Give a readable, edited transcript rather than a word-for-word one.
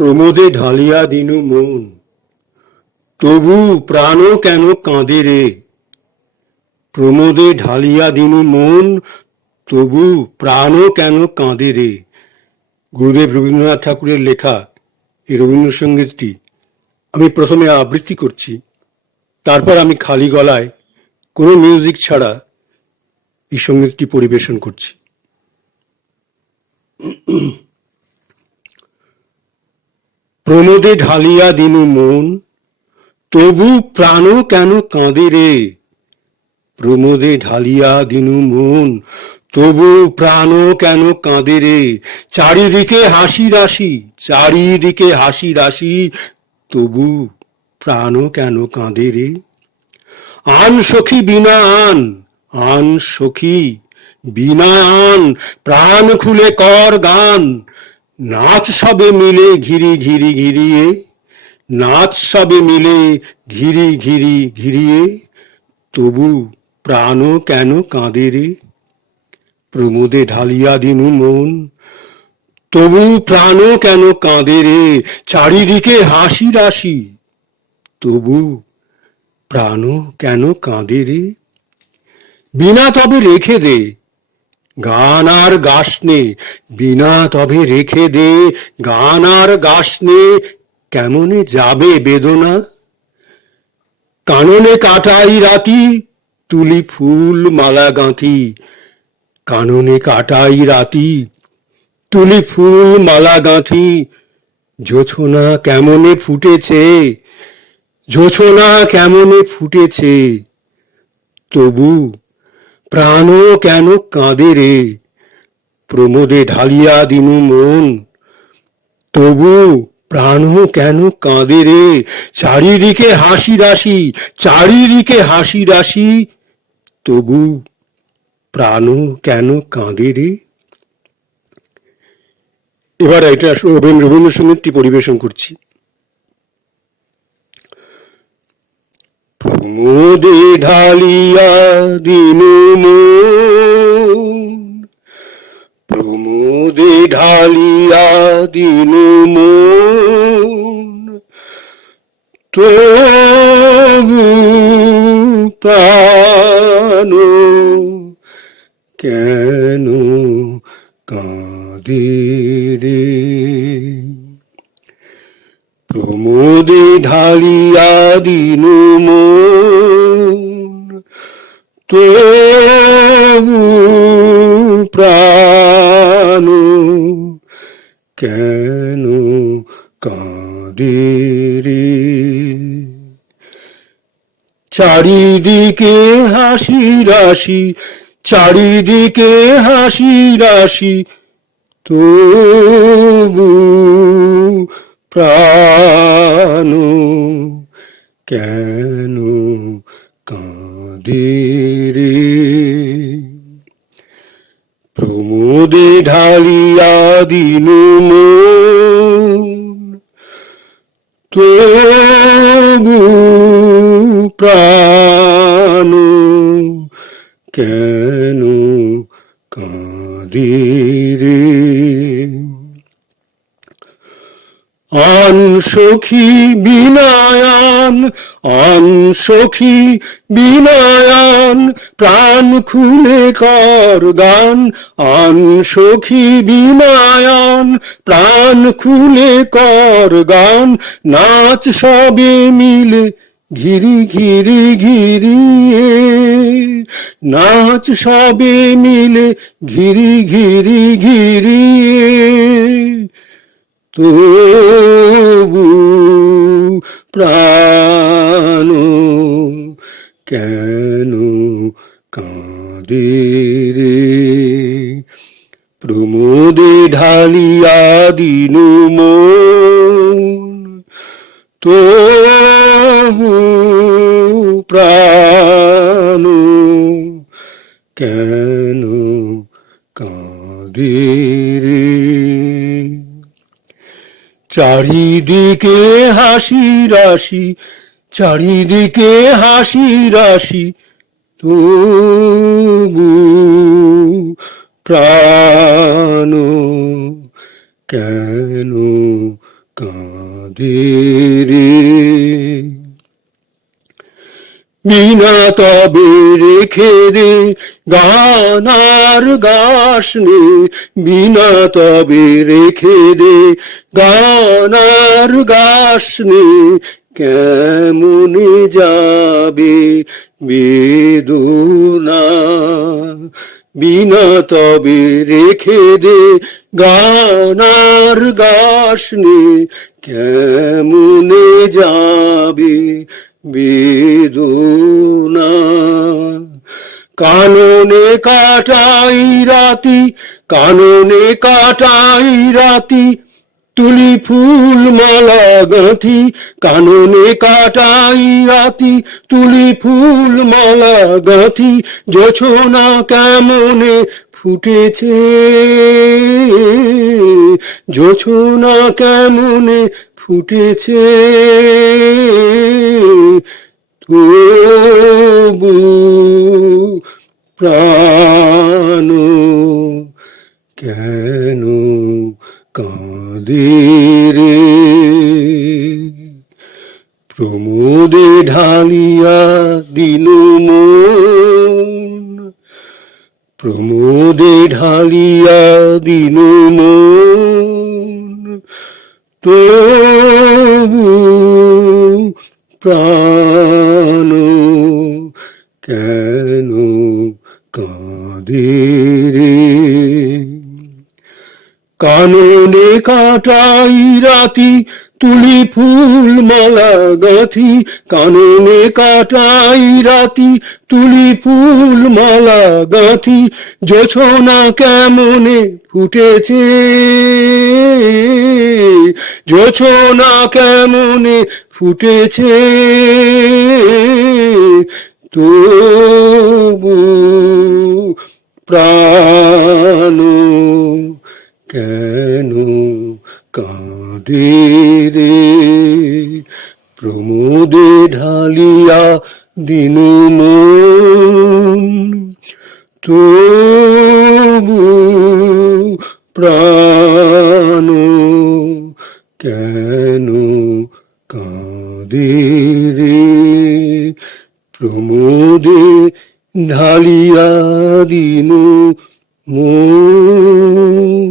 প্রমোদে ঢালিয়া দিনু মন, তবু প্রাণ কেন কাঁদে রে। প্রমোদে ঢালিয়া দিনু মন, তবু প্রাণ কেন কাঁদে রে। গুরুদেব রবীন্দ্রনাথ ঠাকুরের লেখা এই রবীন্দ্রসঙ্গীতটি আমি প্রথমে আবৃত্তি করছি, তারপর আমি খালি গলায় কোনো মিউজিক ছাড়া এই সঙ্গীতটি পরিবেশন করছি। প্রমোদে ঢালিয়া দিনু মন, তবু প্রাণ কেন কাঁদে রে। প্রমোদে ঢালিয়া দিনু মন, তবু প্রাণ কেন কাঁদে রে। চারিদিকে হাসি রাশি, চারিদিকে হাসি রাশি, তবু প্রাণ কেন কাঁদে রে। আন সখী বিনা আন, আন সখী বিনা আন, প্রাণ খুলে কর গান। নাচ সবে মিলে ঘিরি ঘিরি ঘিরিয়ে, নাচ সবে মিলে ঘিরি ঘিরি ঘিরিয়ে, তবু প্রাণ কেন কাঁদে রে। প্রমোদে ঢালিয়া দিনু মন, তবু প্রাণ কেন কাঁদে রে। চারিদিকে হাসি রাশি, তবু প্রাণ কেন কাঁদে রে। বিনা তবে রেখে দে গান আর গাস নে, বিনা তবে রেখে দে গান আর গাস নে। কেমনে যাবে বেদনা। কাননে কাটাই রাতি, তুলি ফুল মালা গাঁথি। কাননে কাটাই রাতি, তুলি ফুল মালা গাঁথি। জোছনা কেমনে ফুটেছে, জোছনা কেমনে ফুটেছে, তবু প্রাণ কেন কাঁদে রে। প্রমোদে ঢালিয়া দিনু মন, তবু প্রাণ কেন কাঁদে রে। চারিদিকে হাসি রাশি, চারিদিকে হাসি রাশি, তবু প্রাণ কেন কাঁদে রে। এবার এটা রবীন্দ্রসঙ্গীতটি পরিবেশন করছি। প্রমোদে ঢালিয়া দিনু মন, প্রমোদে ঢালিয়া দিনু মন, তবু প্রাণ কেন কাঁদে রে। প্রমোদে ঢালিয়া দিনু মন, তবু প্রাণ কেন কাঁদে রে। চারিদিকে হাসি রাশি, চারিদিকে হাসি রাশি, তবু প্রাণ কেন কাঁদে রে। প্রমোদে ঢালিয়া দিনু মন, তবু প্রাণ কেন কাঁদে রে। আন সখী বিনায়ান, আন সখী বিনায়ান, প্রাণ খুলে কর গান। আন সখী বিনায়ান, প্রাণ খুলে কর গান। নাচ সবে মিলে ঘিরি ঘিরি ঘিরিয়ে, নাচ সবে মিলে ঘিরি ঘিরি ঘিরিয়ে, তবু প্রাণ কেন কাঁদে রে। প্রমোদে ঢালিয়া দিনু মন, তবু প্রাণ কেন কাঁদে রে। চারিদিকে হাসি রাশি, চারিদিকে হাসি রাশি, তবু প্রাণ কেন কাঁদে রে। বিনা তবে রেখে দে গান আর গাস নে, বিনা তবে রেখে দে গান আর গাস নে, কেমনে যাবে বেদনা। বিনা তবে রেখে দে গান আর গাস নে, কেমনে যাবে বেদনা। কাননে কাটাই রাতি, কাননে কাটাই রাতি, তুলি ফুল মালা গাঁথি, কাননে কাটাই রাতি, তুলি ফুল মালা গাঁথি, জোছনা কেমনে ফুটেছে, জোছনা কেমনে ফুটেছে, তবু প্রাণ কেন কাঁদে রে। প্রমোদে ঢালিয়া দিনু মন, প্রমোদে ঢালিয়া দিনু মন, তবু প্রাণ কেন কাঁদে রে। কাননে কাটাই রাতি, তুলি ফুল মালা গাঁথি, কাননে কাটাই রাতি, তুলি ফুল মালা গাঁথি, জোছনা কেমনে ফুটেছে, জোছনা কেমনে ফুটেছে, তবু প্রাণ কেন কাঁদে রে। প্রমোদে ঢালিয়া দিনু মন, তবু প্রাণ কেন কাঁদে রে। প্রমোদে ঢালিয়া দিনু মন।